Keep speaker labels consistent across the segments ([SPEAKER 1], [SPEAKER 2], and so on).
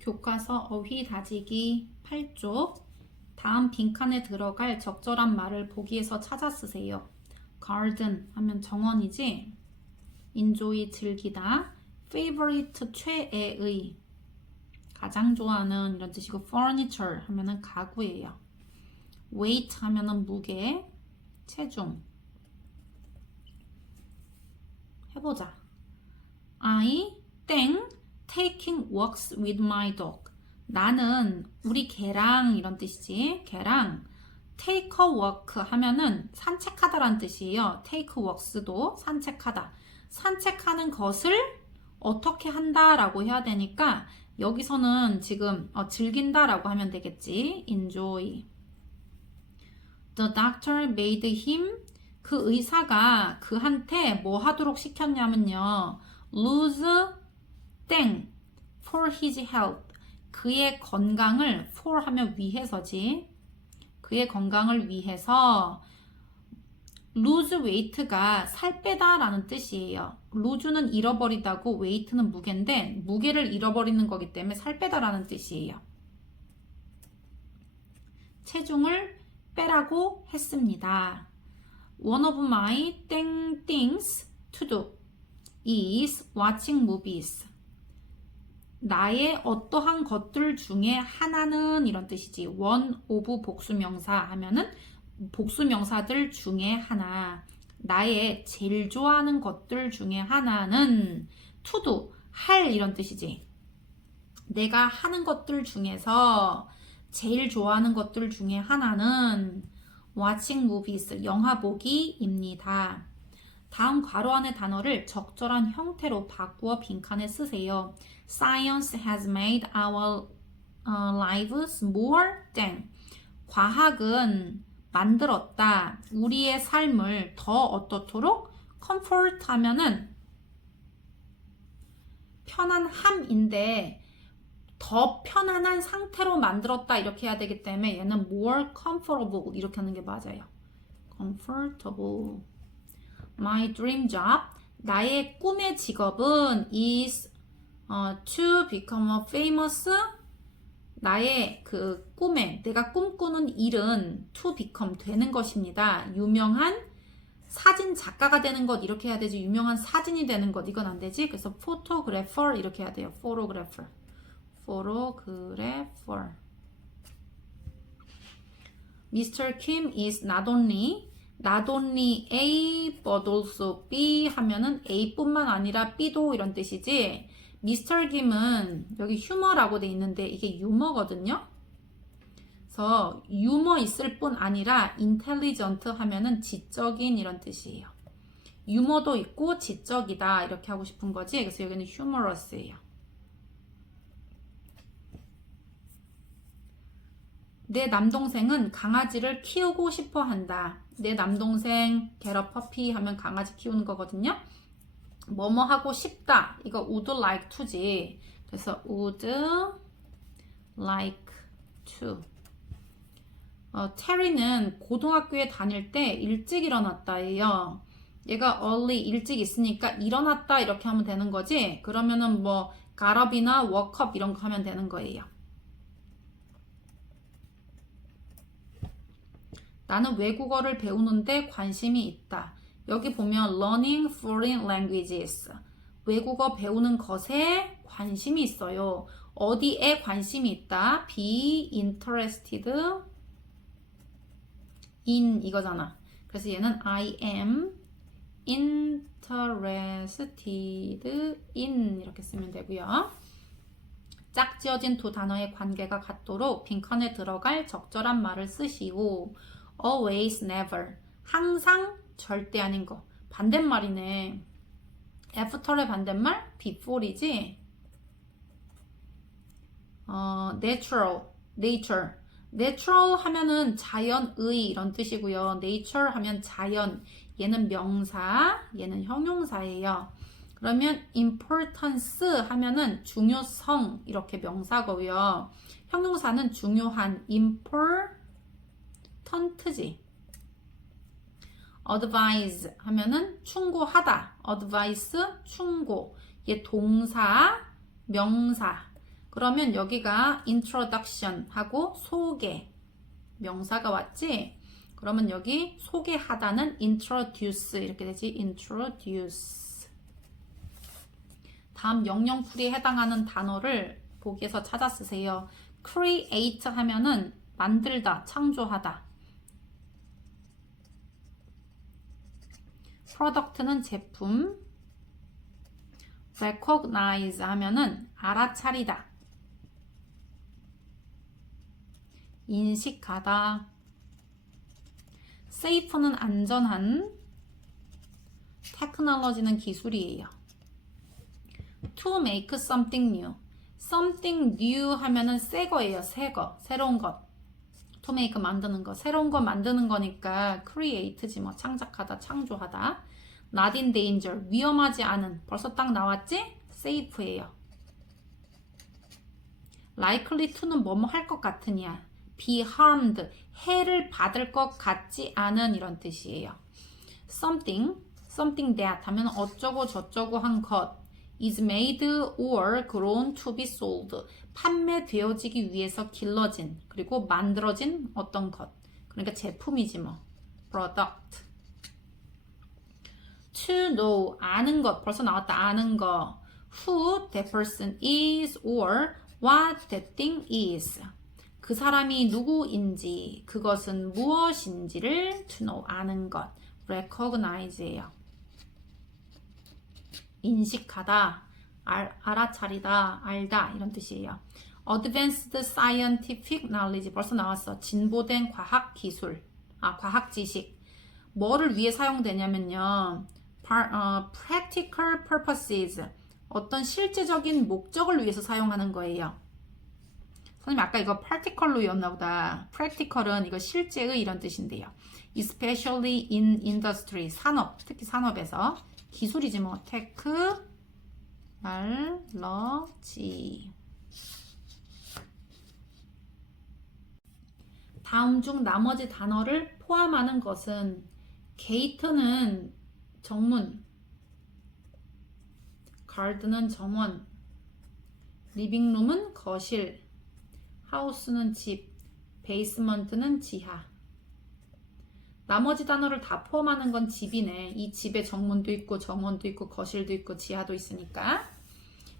[SPEAKER 1] 교과서 어휘 다지기 8쪽 다음 빈칸에 들어갈 적절한 말을 보기에서 찾아 쓰세요. garden 하면 정원이지. enjoy 즐기다. favorite 최애의 가장 좋아하는 이런 뜻이고 furniture 하면은 가구예요. weight 하면은 무게, 체중. 해보자. I 땡 taking walks with my dog. 나는 우리 개랑 이런 뜻이지. 개랑 take a walk 하면은 산책하다라는 뜻이에요. take walks도 산책하다. 산책하는 것을 어떻게 한다라고 해야 되니까 여기서는 지금 어, 즐긴다라고 하면 되겠지. enjoy. The doctor made him 그 의사가 그한테 뭐 하도록 시켰냐면요. lose 땡 for his health 그의 건강을 for 하면 위해서지 그의 건강을 위해서 lose weight가 살 빼다라는 뜻이에요. lose는 잃어버리다고 weight는 무게인데 무게를 잃어버리는 거기 때문에 살 빼다라는 뜻이에요. 체중을 빼라고 했습니다. One of my 땡 things to do is watching movies. 나의 어떠한 것들 중에 하나는 이런 뜻이지. one of 복수명사 하면은 복수명사들 중에 하나. 나의 제일 좋아하는 것들 중에 하나는 do, 할 이런 뜻이지. 내가 하는 것들 중에서 제일 좋아하는 것들 중에 하나는 watching movies, 영화 보기입니다. 다음 괄호 안의 단어를 적절한 형태로 바꾸어 빈칸에 쓰세요. Science has made our uh, lives more than. 과학은 만들었다. 우리의 삶을 더 어떻도록 comfort 하면은 편안함인데 더 편안한 상태로 만들었다 이렇게 해야 되기 때문에 얘는 more comfortable 이렇게 하는 게 맞아요. comfortable. My dream job. 나의 꿈의 직업은 is uh, to become a famous. 나의 그 꿈에 내가 꿈꾸는 일은 to become 되는 것입니다. 유명한 사진 작가가 되는 것 이렇게 해야 되지. 유명한 사진이 되는 것 이건 안 되지. 그래서 photographer 이렇게 해야 돼요. photographer. photographer. Mr. Kim is not only not only A but also B 하면은 A뿐만 아니라 B도 이런 뜻이지. 미스터 김은 여기 휴머라고 돼 있는데 이게 유머거든요. 그래서 유머 있을 뿐 아니라 인텔리전트 하면은 지적인 이런 뜻이에요. 유머도 있고 지적이다 이렇게 하고 싶은 거지. 그래서 여기는 휴머러스예요. 내 남동생은 강아지를 키우고 싶어 한다. 내 남동생 게러 퍼피 하면 강아지 키우는 거거든요. 뭐뭐 하고 싶다. 이거 would like to지. 그래서 would like to. 어, 테리는 고등학교에 다닐 때 일찍 일어났다예요. 얘가 early 일찍 있으니까 일어났다 이렇게 하면 되는 거지. 그러면은 뭐 got up이나 woke up 이런 거 하면 되는 거예요. 나는 외국어를 배우는데 관심이 있다. 여기 보면 learning foreign languages. 외국어 배우는 것에 관심이 있어요. 어디에 관심이 있다? be interested in 이거잖아. 그래서 얘는 I am interested in 이렇게 쓰면 되고요. 짝지어진 두 단어의 관계가 같도록 빈칸에 들어갈 적절한 말을 쓰시오. Always, never. 항상, 절대 아닌 거. 반대말이네. after의 반대말 before이지. 어, natural, nature. natural 하면은 자연의 이런 뜻이고요. nature 하면 자연. 얘는 명사, 얘는 형용사예요. 그러면 importance 하면은 중요성 이렇게 명사고요. 형용사는 중요한 important지. advise 하면은 충고하다. advice 충고. 얘 동사, 명사. 그러면 여기가 introduction 하고 소개 명사가 왔지? 그러면 여기 소개하다는 introduce 이렇게 되지? introduce. 다음 영영풀이에 해당하는 단어를 보기에서 찾아 쓰세요. create 하면은 만들다, 창조하다. Product는 제품. recognize 하면은 알아차리다. 인식하다. safe는 안전한. technology는 기술이에요. to make something new. something new 하면은 새 거예요. 새 거. 새로운 것. Make 만드는 거. 새로운 거 만드는 거니까 create지 뭐 창작하다, 창조하다. not in danger. 위험하지 않은. 벌써 딱 나왔지? safe예요. likely to는 뭐뭐 할 것 같으냐. be harmed. 해를 받을 것 같지 않은 이런 뜻이에요. something, something that 하면 어쩌고 저쩌고 한 것. Is made or grown to be sold. 판매되어지기 위해서 길러진 그리고 만들어진 어떤 것. 그러니까 제품이지 뭐. product. to know 아는 것 벌써 나왔다 아는 거 who that person is or what that thing is 그 사람이 누구인지 그것은 무엇인지를 to know 아는 것 recognize예요 인식하다 알, 알아차리다 알다 이런 뜻이에요. Advanced scientific knowledge 벌써 나왔어. 진보된 과학 기술. 아 과학 지식. 뭐를 위해 사용되냐면요. 어, practical purposes. 어떤 실제적인 목적을 위해서 사용하는 거예요. 선생님 아까 이거 practical로였나 보다. practical은 이거 실제의 이런 뜻인데요. especially in industry 산업 특히 산업에서 기술이지 뭐 technology 다음 중 나머지 단어를 포함하는 것은 게이트는 정문, 가드는 정원, 리빙룸은 거실, 하우스는 집, 베이스먼트는 지하. 나머지 단어를 다 포함하는 건 집이네. 이 집에 정문도 있고 정원도 있고 거실도 있고 지하도 있으니까.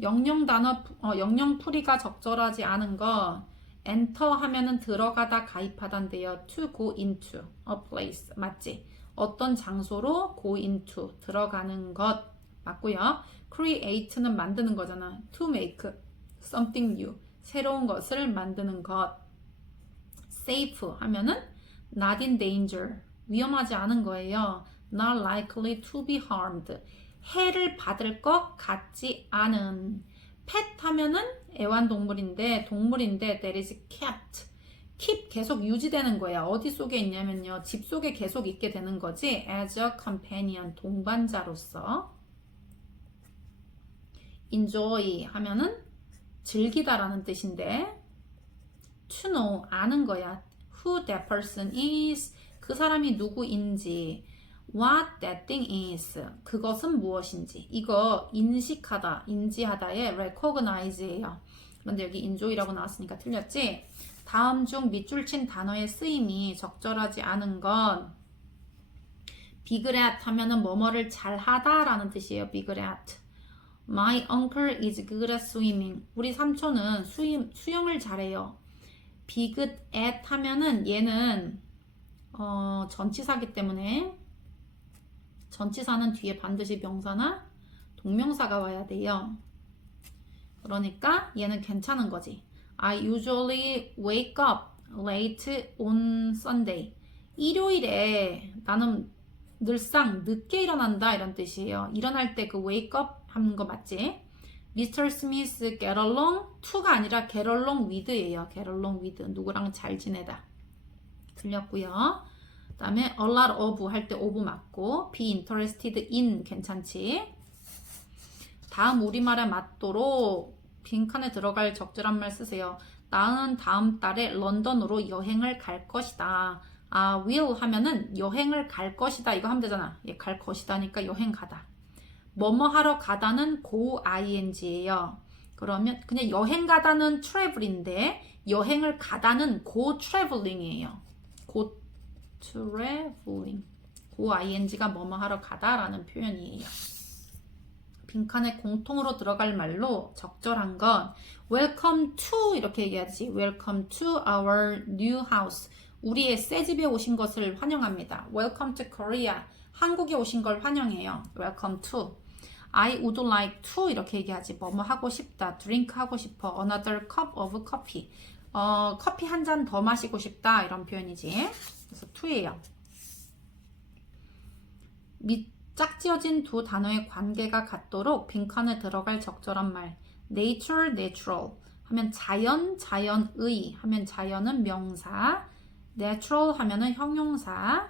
[SPEAKER 1] 영영 단어, 어, 영영 풀이가 적절하지 않은 거 enter 하면은 들어가다 가입하다인데요. to go into a place 맞지? 어떤 장소로 go into 들어가는 것 맞고요. create는 만드는 거잖아. to make something new 새로운 것을 만드는 것. safe 하면은 not in danger 위험하지 않은 거예요. not likely to be harmed 해를 받을 것 같지 않은 pet 하면은 애완동물인데 동물인데 there is cat keep 계속 유지되는 거야. 어디 속에 있냐면요. 집 속에 계속 있게 되는 거지. as a companion 동반자로서 enjoy 하면은 즐기다라는 뜻인데 to know 아는 거야. who that person is 그 사람이 누구인지 what that thing is 그것은 무엇인지 이거 인식하다 인지하다의 recognize예요. 그런데 여기 enjoy라고 나왔으니까 틀렸지? 다음 중 밑줄 친 단어의 쓰임이 적절하지 않은 건 at 하면은 뭐뭐를 잘하다라는 뜻이에요. at. My uncle is good at swimming. 우리 삼촌은 수임, 수영을 잘해요. big at 하면은 얘는 어, 전치사기 때문에 전치사는 뒤에 반드시 명사나 동명사가 와야 돼요. 그러니까 얘는 괜찮은 거지. I usually wake up late on Sunday. 일요일에 나는 늘상 늦게 일어난다 이런 뜻이에요. 일어날 때 그 wake up 하는 거 맞지? Mr. Smith get along to가 아니라 get along with예요. get along with 누구랑 잘 지내다. 틀렸고요. 그다음에 a lot of 할 때 of 맞고 be interested in 괜찮지? 다음 우리말에 맞도록 빈칸에 들어갈 적절한 말 쓰세요. 나는 다음 달에 런던으로 여행을 갈 것이다. 아, will 하면은 여행을 갈 것이다. 이거 하면 되잖아. 얘갈 것이다니까 여행 가다. 뭐뭐 하러 가다는 go ing예요. 그러면 그냥 여행 가다는 travel인데 여행을 가다는 go traveling이에요. go traveling. go ing가 뭐뭐 하러 가다라는 표현이에요. 빈칸에 공통으로 들어갈 말로 적절한 건 welcome to 이렇게 얘기하듯이 welcome to our new house. 우리의 새 집에 오신 것을 환영합니다. welcome to Korea. 한국에 오신 걸 환영해요. welcome to. I would like to 이렇게 얘기하지. 뭐뭐 하고 싶다. drink 하고 싶어. another cup of coffee. 어, 커피 한 잔 더 마시고 싶다. 이런 표현이지. 그래서 to예요. 밑 짝지어진 두 단어의 관계가 같도록 빈칸에 들어갈 적절한 말. nature, natural 하면 자연, 자연의 하면 자연은 명사. natural 하면은 형용사.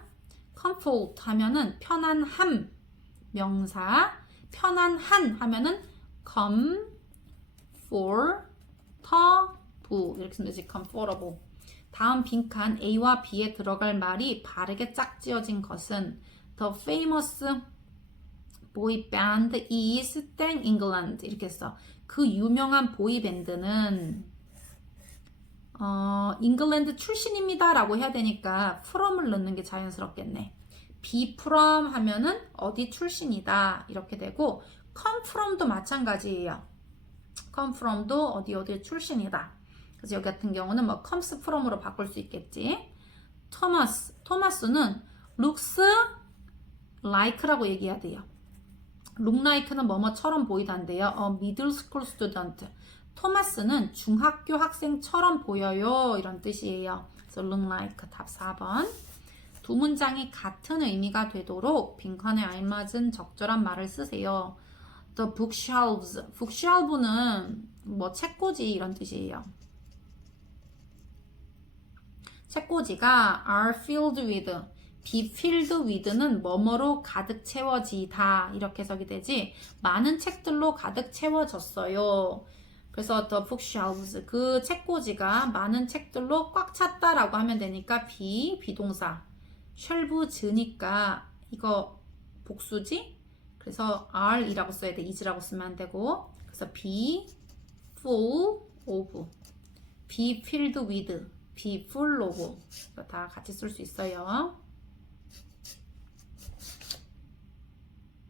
[SPEAKER 1] comfort 하면은 편안함 명사. 편안한 하면은 comfortable 이렇게 쓰면 되지 comfortable 다음 빈칸 A와 B에 들어갈 말이 바르게 짝지어진 것은 The famous boy band is 땡 England 이렇게 써. 그 유명한 보이 밴드는 어, 잉글랜드 출신입니다 라고 해야 되니까 from을 넣는 게 자연스럽겠네. Be from 하면은 어디 출신이다 이렇게 되고 come from도 마찬가지예요. come from도 어디 어디 출신이다. 그래서 여기 같은 경우는 뭐 comes from으로 바꿀 수 있겠지. 토마스 토마스는 looks like라고 얘기해야 돼요. look like는 뭐뭐처럼 보이단데요. 어, middle school student. 토마스는 중학교 학생처럼 보여요. 이런 뜻이에요. 그래서 look like 답 4번. 두 문장이 같은 의미가 되도록 빈칸에 알맞은 적절한 말을 쓰세요. The bookshelves. bookshelf는 뭐 책꽂이 이런 뜻이에요. 책꽂이가 are filled with, be filled with는 뭐뭐로 가득 채워지다 이렇게 해석이 되지 많은 책들로 가득 채워졌어요. 그래서 the bookshelves 그 책꽂이가 많은 책들로 꽉 찼다라고 하면 되니까 be 비동사 쉘브 즈니까 이거 복수지? 그래서 are이라고 써야 돼. is라고 쓰면 안 되고 그래서 be full of be filled with be full of 다 같이 쓸 수 있어요.